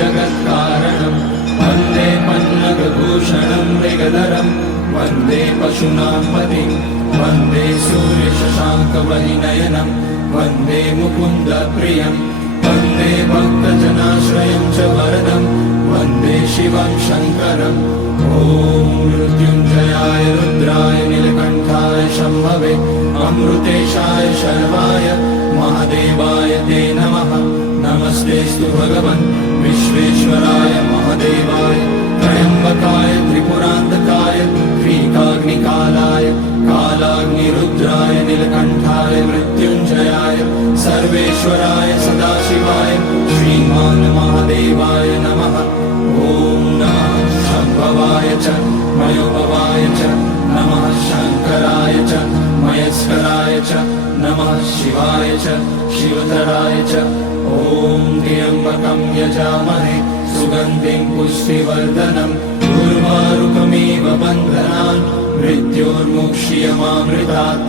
जगत्कारणं वन्दे पन्नगभूषणं मृगधरं वन्दे पशूनां पतिं वन्दे सूर्यशशाङ्कवलिनयनं वन्दे मुकुन्दप्रियं वन्दे भक्तजनाश्रयं च वरदं वन्दे शिवं शङ्करम् ॐ मृत्युञ्जयाय रुद्राय नीलकण्ठाय शम्भवे अमृतेशाय शर्वाय महादेवाय ते नमः। नमस्तेऽस्तु भगवन् विश्वेश्वराय महादेवाय त्र्यम्बकाय त्रिपुरान्तकाय त्रिकाग्निकालाय कालाग्निरुद्राय नीलकण्ठाय मृत्युञ्जयाय सर्वेश्वराय सदाशिवाय श्रीमान् महादेवाय नमः। ॐ नमः शम्भवाय च मयोभवाय च नमः शङ्कराय च मयस्कराय च नमः शिवाय च शिवतराय च ॐ त्र्यम्बकं यजामहे सुगन्धिं पुष्टिवर्धनम् उर्वारुकमिव बन्धनान् मृत्योर्मुक्ष्यमामृतात्